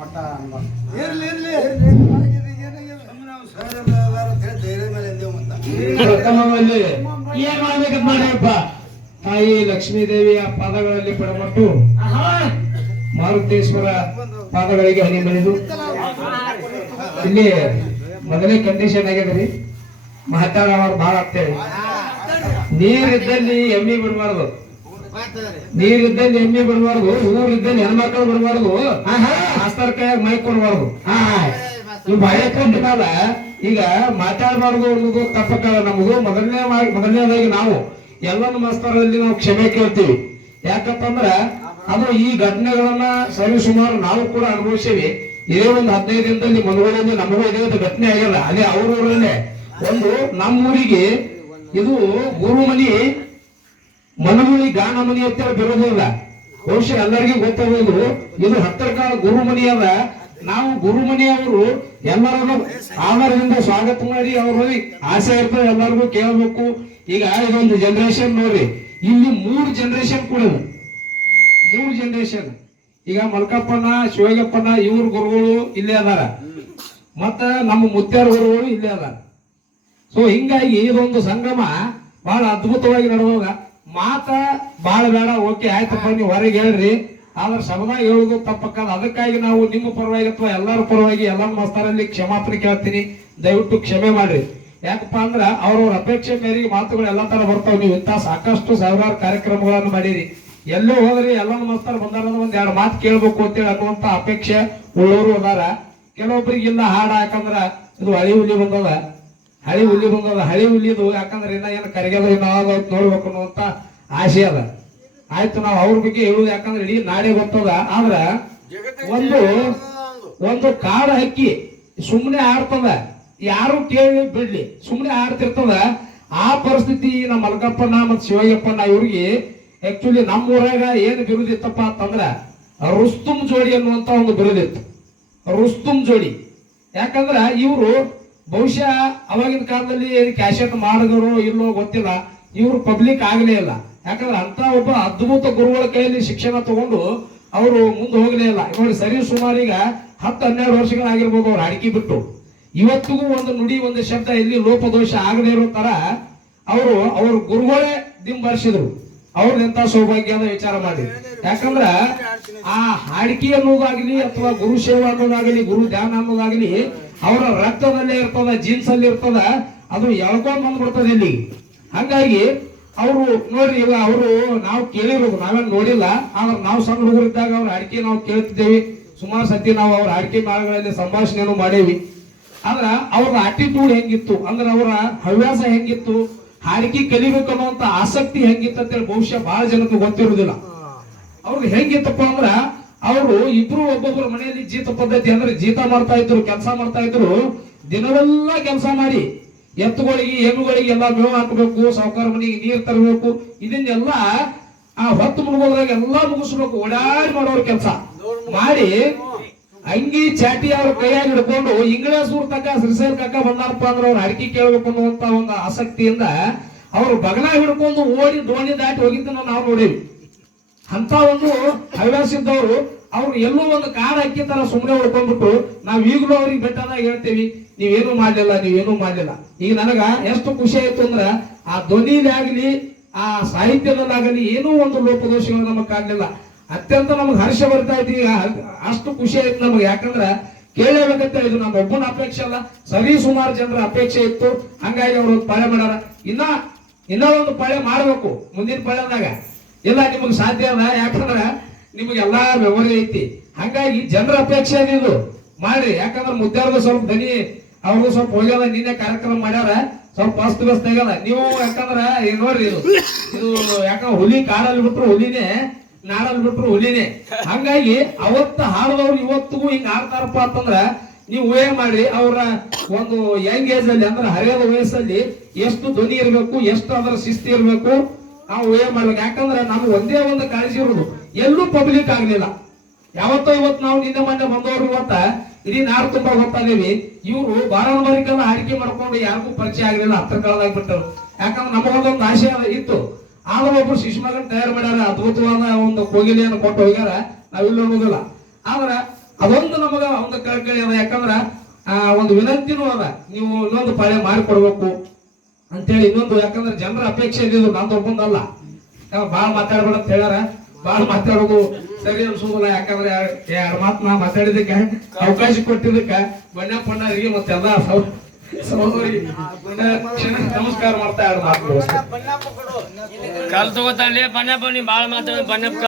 ಮಟ್ಟ ಅನ್ಬಾರ್ದು. ಇರ್ಲಿ ಇರ್ಲಿ. ಪ್ರಥಮದಲ್ಲಿ ಏನ್ ಮಾಡ್ಬೇಕಂತ ಮಾಡ್ಯಪ್ಪ ತಾಯಿ ಲಕ್ಷ್ಮೀ ದೇವಿಯ ಪಾದಗಳಲ್ಲಿ ಪಡಮಟ್ಟು ಮಾರುತೇಶ್ವರ ಪಾದಗಳಿಗೆ ಹನಿ ಬಳಿದು. ಇಲ್ಲಿ ಮೊದಲೇ ಕಂಡೀಷನ್ ಆಗಿದೆ ರೀ ಅವರು ಭಾಳ ಆಗ್ತೇವೆ. ನೀರಿದ್ದಲ್ಲಿ ಎಮ್ಮಿ ಬಿಡಬಾರ್ದು. ನೀರಿದ್ದಲ್ಲಿ ಎಮ್ಮೆ ಬಿಡಬಾರ್ದು ಊರಿದ್ದಲ್ಲಿ ಹೆಣ್ಮಕ್ಳು ಬಿಡಬಾರ್ದು ಆಸ್ತರ ಕೈಯಾಗ ಮೈ ಕೊಡಬಾರ್ದು. ಇವ್ ಕಂಡಿನಲ್ಲ ಈಗ ಮಾತಾಡಬಾರ್ದು ಅವ್ರಿಗೂ ತಪ್ಪಕ್ಕಲ್ಲ ನಮಗೂ ಮೊದಲನೇ ಮೊದಲನೇದಾಗಿ ನಾವು ಎಲ್ಲಾನು ಮಾಸ್ತರಲ್ಲಿ ನಾವು ಕ್ಷಮೆ ಕೇಳ್ತೀವಿ. ಯಾಕಪ್ಪ ಅಂದ್ರ ಅದು ಈ ಘಟನೆಗಳನ್ನ ಸರಿ ಸುಮಾರು ನಾವು ಕೂಡ ಅನುಭವಿಸೀವಿ. ಇದೇ ಒಂದು ಹದಿನೈದು ದಿನದಲ್ಲಿ ಮನಗಳಲ್ಲಿ ನಮಗೂ ಇದೇ ಒಂದು ಘಟನೆ ಆಗಿಲ್ಲ ಅದೇ ಅವ್ರ ಊರಲ್ಲೇ ಒಂದು ನಮ್ಮೂರಿಗೆ ಇದು ಗುರುಮನಿ ಮನಗುಳಿ ಗಾನ ಮನಿ ಅಂತ ಬಿರೋದಿಲ್ಲ ಬಹುಶಃ ಎಲ್ಲರಿಗೂ ಗೊತ್ತಾಗೋದು, ಇದು ಹತ್ತರ ಕಾಲ ಗುರುಮನಿ ಅದ ನಾವು ಗುರುಮನಿಯವರು ಎಲ್ಲರನ್ನು ಆಮರದಿಂದ ಸ್ವಾಗತ ಮಾಡಿ ಅವ್ರ ಆಸೆ ಇರ್ತದೆ, ಎಲ್ಲರಿಗೂ ಕೇಳಬೇಕು. ಈಗ ಇದೊಂದು ಜನರೇಷನ್ ನೋಡ್ರಿ ಇಲ್ಲಿ ಮೂರು ಜನರೇಷನ್ ಕೂಡ. ಮೂರು ಜನರೇಷನ್ ಈಗ ಮಲ್ಕಪ್ಪನ ಶಿವಗಪ್ಪನ ಇವ್ರ ಗುರುಗಳು ಇಲ್ಲೇ ಅದಾರ. ಮತ್ತ ನಮ್ಮ ಮುತ್ಯಾರ ಗುರುಗಳು ಇಲ್ಲೇ ಅದಾರ. ಸೊ ಹಿಂಗಾಗಿ ಇದೊಂದು ಸಂಗಮ ಬಹಳ ಅದ್ಭುತವಾಗಿ ನಡೆದಾಗ. ಮಾತ ಬಹಳ ಬೇಡ, ಓಕೆ, ಆಯ್ತಪ್ಪ, ನೀವು ಹೊರಗೆ ಹೇಳ್ರಿ. ಆದ್ರೆ ಶಬ್ದಾಗ ಹೇಳುದು ತಪ್ಪಕ್ಕಲ್ಲ ಅದಕ್ಕಾಗಿ ನಾವು ನಿಮ್ಮ ಪರವಾಗಿ ಅಥವಾ ಎಲ್ಲರ ಪರವಾಗಿ ಎಲ್ಲ ಮಾಸ್ತರಲ್ಲಿ ಕ್ಷಮಾಪಣೆ ಕೇಳ್ತೀನಿ. ದಯವಿಟ್ಟು ಕ್ಷಮೆ ಮಾಡ್ರಿ. ಯಾಕಪ್ಪ ಅಂದ್ರ ಅವ್ರವ್ರ ಅಪೇಕ್ಷೆ ಮೇರೆಗೆ ಮಾತುಗಳು ಎಲ್ಲ ತರ ಬರ್ತಾವ. ನೀವು ಇಂಥ ಸಾಕಷ್ಟು ಸಾವಿರಾರು ಕಾರ್ಯಕ್ರಮಗಳನ್ನು ಮಾಡಿರಿ. ಎಲ್ಲೋ ಹೋದ್ರಿ ಎಲ್ಲ ಮಾಸ್ತರ್ ಬಂದಾರ ಒಂದ್ ಎರಡು ಮಾತು ಕೇಳ್ಬೇಕು ಅಂತೇಳಿ ಅನ್ನುವಂತ ಅಪೇಕ್ಷೆ ಉಳ್ಳವರು ಅದಾರ. ಕೆಲವೊಬ್ಬರಿಗೆ ಇಲ್ಲ ಹಾಡ ಯಾಕಂದ್ರ ಇದು ಅಳಿ ಹುಲಿ ಬಂದದ. ಹಳಿ ಹುಲಿ ಬಂದದ ಹಳಿ ಹುಲಿದು ಯಾಕಂದ್ರೆ ಇನ್ನ ಏನು ಕರಿಗದ ಏನಾದ್ರು ನೋಡ್ಬೇಕು ಅನ್ನುವಂತ ಆಸೆ ಅದ. ಆಯ್ತು ನಾವು ಅವ್ರ ಬಗ್ಗೆ ಹೇಳುದು ಯಾಕಂದ್ರೆ ಇಡೀ ನಾಡೇ ಗೊತ್ತದ ಆದ್ರ ಒಂದು ಒಂದು ಕಾಡ ಹಕ್ಕಿ ಸುಮ್ಮನೆ ಆಡ್ತದ ಯಾರು ಕೇಳಿ ಬಿಡ್ಲಿ ಸುಮ್ಮನೆ ಆಡ್ತಿರ್ತದ ಆ ಪರಿಸ್ಥಿತಿ ನಮ್ಮ ಮಲ್ಕಪ್ಪಣ್ಣ ಮತ್ತು ಶಿವಯ್ಯಪ್ಪಣ್ಣ ಇವ್ರಿಗೆ ಆಕ್ಚುಲಿ ನಮ್ಮ ಊರಾಗ ಏನು ಬಿರುದಿತ್ತಪ್ಪ ಅಂತಂದ್ರ ರುಸ್ತುಮ್ ಜೋಡಿ ಅನ್ನುವಂತ ಒಂದು ಬಿರುದಿತ್ತು. ರುಸ್ತುಮ್ ಜೋಡಿ. ಯಾಕಂದ್ರ ಇವರು ಬಹುಶಃ ಅವಾಗಿನ ಕಾಲದಲ್ಲಿ ಕ್ಯಾಶೆಟ್ ಮಾಡಿದ್ರು ಇಲ್ಲೋ ಗೊತ್ತಿಲ್ಲ. ಇವರು ಪಬ್ಲಿಕ್ ಆಗಲೇ ಇಲ್ಲ. ಯಾಕಂದ್ರೆ ಅಂತ ಒಬ್ಬ ಅದ್ಭುತ ಗುರುಗಳ ಕೈಯಲ್ಲಿ ಶಿಕ್ಷಣ ತಗೊಂಡು ಅವರು ಮುಂದೆ ಹೋಗಲೇ ಇಲ್ಲ. ನೋಡಿ ಸರಿ ಸುಮಾರು ಈಗ ಹತ್ತು ಹನ್ನೆರಡು ವರ್ಷಗಳಾಗಿರ್ಬೋದು ಅವ್ರು ಅಡಕಿ ಬಿಟ್ಟು. ಇವತ್ತಿಗೂ ಒಂದು ನುಡಿ, ಒಂದು ಶಬ್ದ ಎಲ್ಲಿ ಲೋಪದೋಷ ಆಗದೇ ಇರೋ ತರ ಅವರು ಅವ್ರ ಗುರುಗಳೇ ದಿಂಬರ್ಸಿದ್ರು. ಅವ್ರ ಎಂತ ಸೌಭಾಗ್ಯದ ವಿಚಾರ ಮಾಡಿ. ಯಾಕಂದ್ರ ಆ ಹಾಡಿಕೆ ಅನ್ನೋದಾಗ್ಲಿ ಅಥವಾ ಗುರು ಸೇವಾ ಅನ್ನೋದಾಗ್ಲಿ ಗುರು ಧ್ಯಾನ ಅನ್ನೋದಾಗ್ಲಿ ಅವರ ರಕ್ತದಲ್ಲೇ ಇರ್ತದ ಜೀನ್ಸ್ ಅಲ್ಲಿ ಇರ್ತದ, ಅದು ಎಳ್ಕೊಂಡ್ ಬಂದ್ಬಿಡ್ತದೆ ಇಲ್ಲಿ. ಹಂಗಾಗಿ ಅವರು ನೋಡ್ರಿ, ಇವಾಗ ಅವರು ನಾವು ಕೇಳಿರೋದು, ನಾವೇನ್ ನೋಡಿಲ್ಲ, ಆದ್ರೆ ನಾವು ಸಣ್ಣ ಹುಡುಗರಿದ್ದಾಗ ಅವ್ರ ಅಡಿಕೆ ನಾವು ಕೇಳ್ತಿದ್ದೇವೆ. ಸುಮಾರು ಸತಿ ನಾವು ಅವ್ರ ಅಡಿಕೆ ಮಾಳಗಳಲ್ಲಿ ಸಂಭಾಷಣೆಯನ್ನು ಮಾಡೇವಿ. ಆದ್ರ ಅವ್ರ ಆಟಿಟ್ಯೂಡ್ ಹೆಂಗಿತ್ತು? ಅಂದ್ರೆ ಅವರ ಹವ್ಯಾಸ ಹೆಂಗಿತ್ತು? ಹಾಡಿಕೆ ಕಲಿಬೇಕು ಅನ್ನುವಂತ ಆಸಕ್ತಿ ಹೆಂಗಿತ್ತು ಅಂತೇಳಿ ಬಹುಶಃ ಬಹಳ ಜನಕ್ಕೆ ಗೊತ್ತಿರುವುದಿಲ್ಲ. ಅವ್ರಿಗೆ ಹೆಂಗಿತ್ತಪ್ಪ ಅಂದ್ರ ಅವರು ಇಬ್ರು ಒಬ್ಬೊಬ್ಬರ ಮನೆಯಲ್ಲಿ ಜೀತ ಪದ್ಧತಿ ಅಂದ್ರೆ ಜೀತ ಮಾಡ್ತಾ ಇದ್ರು, ಕೆಲಸ ಮಾಡ್ತಾ ಇದ್ರು, ದಿನವೆಲ್ಲ ಕೆಲಸ ಮಾಡಿ, ಎತ್ತುಗಳಿಗೆ ಹೆಣ್ಣುಗಳಿಗೆ ಎಲ್ಲ ಮೇವು ಹಾಕಬೇಕು, ಸಾವುಕಾರ ಮನೆಗೆ ನೀರ್ ತರಬೇಕು, ಇದನ್ನೆಲ್ಲ ಆ ಹೊತ್ತು ಮುಳುಗೋದ್ರಾಗ ಎಲ್ಲಾ ಮುಗಿಸ್ಬೇಕು, ಓಡಾಡಿ ಮಾಡೋರ್ ಕೆಲಸ. ಮಾಡಿ ಅಂಗಿ ಚಾಟಿ ಅವ್ರ ಕೈಯಾಗಿ ಹಿಡ್ಕೊಂಡು ಇಂಗ್ಲೇಸೂರ್ ತಕ್ಕ ತಕ್ಕ ಬಂದಾರಪ್ಪ ಅಂದ್ರೆ ಅವ್ರ ಅಡಿಕೆ ಕೇಳ್ಬೇಕು ಅನ್ನುವಂತ ಒಂದು ಆಸಕ್ತಿಯಿಂದ ಅವ್ರು ಬಗಲ ಹಿಡ್ಕೊಂಡು ಓಡಿ ದೋಣಿ ದಾಟಿ ಹೋಗಿದ್ದನ್ನು ನಾವು ನೋಡೇವಿ. ಅಂತ ಒಂದು ಹವ್ಯಾಸ ಇದ್ದವರು, ಅವ್ರು ಎಲ್ಲೋ ಒಂದು ಕಾಡ್ ಹಾಕಿ ತರ ಸುಮ್ಮನೆ ಉಳ್ಕೊಂಡ್ಬಿಟ್ಟು ನಾವ್ ಈಗಲೂ ಅವ್ರಿಗೆ ಬೆಟ್ಟದಾಗ ಹೇಳ್ತೇವಿ, ನೀವೇನು ಮಾಡಿಲ್ಲ ನೀವೇನು ಮಾಡಲಿಲ್ಲ. ಈಗ ನನಗ ಎಷ್ಟು ಖುಷಿ ಆಯ್ತು ಅಂದ್ರ, ಆ ಧ್ವನಿಲಾಗ್ಲಿ, ಆ ಸಾಹಿತ್ಯದಲ್ಲಾಗಲಿ ಏನೂ ಒಂದು ಲೋಪದೋಷಗಳು ನಮಗ್ ಆಗ್ಲಿಲ್ಲ ಅತ್ಯಂತ ನಮಗ್ ಹರ್ಷ ಬರ್ತಾ ಈಗ, ಅಷ್ಟು ಖುಷಿ ಆಯ್ತು ನಮಗೆ. ಯಾಕಂದ್ರ ಕೇಳಬೇಕಂತ ಇದು ನಮ್ಮ ಒಬ್ಬನ ಅಪೇಕ್ಷೆ ಅಲ್ಲ, ಸರಿ ಸುಮಾರು ಜನರ ಅಪೇಕ್ಷೆ ಇತ್ತು. ಹಂಗಾಗಿ ಅವ್ರು ಒಂದು ಪಾಳೆ ಮಾಡ್ಯಾರ. ಇನ್ನ ಇನ್ನ ಒಂದು ಪಾಳೆ ಮಾಡ್ಬೇಕು, ಮುಂದಿನ ಪಾಳೆದಾಗ. ಇಲ್ಲ, ನಿಮಗೆ ಸಾಧ್ಯ ಅಲ್ಲ. ಯಾಕಂದ್ರ ನಿಮಗೆ ಎಲ್ಲಾ ಮೆಮೊರಿ ಐತಿ. ಹಂಗಾಗಿ ಜನರ ಅಪೇಕ್ಷೆ ಅದು ಇದು. ಮಾಡ್ರಿ. ಯಾಕಂದ್ರ ಮುದ್ದಾರದ ಸ್ವಲ್ಪ ಧನಿ ಅವ್ರಿಗೂ ಸ್ವಲ್ಪ ಹೋಗ್ಯದ, ನಿನ್ನೆ ಕಾರ್ಯಕ್ರಮ ಮಾಡ್ಯಾರ. ಸ್ವಲ್ಪ ಮಸ್ತ್ ಬಸ್ ಆಗ್ಯದ. ನೀವು ಯಾಕಂದ್ರ, ಈಗ ನೋಡ್ರಿ ಇದು. ಇದು ಯಾಕಂದ್ರೆ ಹುಲಿ ಕಾಡಲ್ಲಿ ಬಿಟ್ರು ಹುಲಿನೇ, ನಾಡಲ್ಲಿ ಬಿಟ್ರು ಹುಲಿನೇ. ಹಂಗಾಗಿ ಅವತ್ತ ಹಾಡದವ್ರು ಇವತ್ತಿಗೂ ಹಿಂಗ ಆಡ್ತಾರಪ್ಪ ಅಂತಂದ್ರ ನೀವು ಊಹೆ ಮಾಡಿ ಅವ್ರ ಒಂದು ಯಂಗ್ ಏಜ್ ಅಲ್ಲಿ ಅಂದ್ರೆ ಹರಿಯದ ವಯಸ್ಸಲ್ಲಿ ಎಷ್ಟು ಧ್ವನಿ ಇರಬೇಕು ಎಷ್ಟು ಅದರ ಶಿಸ್ತಿ ಇರಬೇಕು ನಾವು ಏನ್ ಮಾಡ್ಬೇಕು? ಯಾಕಂದ್ರೆ ನಮ್ಗೆ ಒಂದೇ ಒಂದು ಕಾಳಜಿ ಇರೋದು. ಎಲ್ಲೂ ಪಬ್ಲಿಕ್ ಆಗ್ಲಿಲ್ಲ. ಯಾವತ್ತೋ ಇವತ್ತು ನಾವು ನಿನ್ನೆ ಮೊನ್ನೆ ಬಂದವರು ಇವತ್ತ ಇಡೀ ನಾರು ತುಂಬಾ ಗೊತ್ತಾದೇವಿ ಇವರು ಬಾರಾಮರಿಕೆಲ್ಲ ಆಯ್ಕೆ ಮಾಡ್ಕೊಂಡು ಯಾರಿಗೂ ಪರಿಚಯ ಆಗಲಿಲ್ಲ. ಹತ್ರ ಕಾಲದಾಗ ಬಿಟ್ಟರು ಯಾಕಂದ್ರೆ ನಮಗೊಂದೊಂದು ಆಶೆ ಇತ್ತು. ಆದ್ರೆ ಒಬ್ರು ಶಿಶುಮಗನ್ ತಯಾರು ಮಾಡ್ಯಾರ, ಅದ್ಭುತವಾದ ಒಂದು ಕೋಗಿಲೆಯನ್ನು ಕೊಟ್ಟು ಹೋಗ್ಯಾರ. ನಾವಿಲ್ಲಿ ಅನ್ನೋದಿಲ್ಲ ಆದ್ರೆ ಅದೊಂದು ನಮಗ ಒಂದು ಕಳ್ಕಳಿ ಅದ. ಯಾಕಂದ್ರ, ಆ, ಒಂದು ವಿನಂತಿನೂ ಅದ. ನೀವು ಇನ್ನೊಂದು ಪಾಳೆ ಮಾಡಿಕೊಡ್ಬೇಕು. ಅಂತೇಳಿ ಇನ್ನೊಂದು, ಯಾಕಂದ್ರೆ ಜನರ ಅಪೇಕ್ಷೆ ಇದ್ದಿದ್ದು ನಂದು ಒಬ್ಬಂದಲ್ಲ ಬಾಳ ಮಾತಾಡ್ಬೇಡ ಅಂತ ಹೇಳ್ಯಾರ. ಬಾಳ್ ಮಾತಾಡೋದು ಸರಿ ಅನ್ಸೋದಿಲ್ಲ, ಯಾಕಂದ್ರೆ ಎರಡು ಮಾತು ನಾ ಮಾತಾಡಿದಕ್ಕ ಅವಕಾಶ ಕೊಟ್ಟಿದ್ದಕ್ಕ, ಬಣ್ಣ ಪಣ್ಣರಿಗೆ ಮತ್ತೆಲ್ಲ ನಮಸ್ಕಾರ ಮಾಡ್ತಾ ಎರಡು ಮಾತು. ಕಾಲ್ ತಗೋತಾಳೆ, ಬಣ್ಣ ಬನ್ನಿ ಬಾಳ ಮಾತಾಡ ಬಣ್ಣ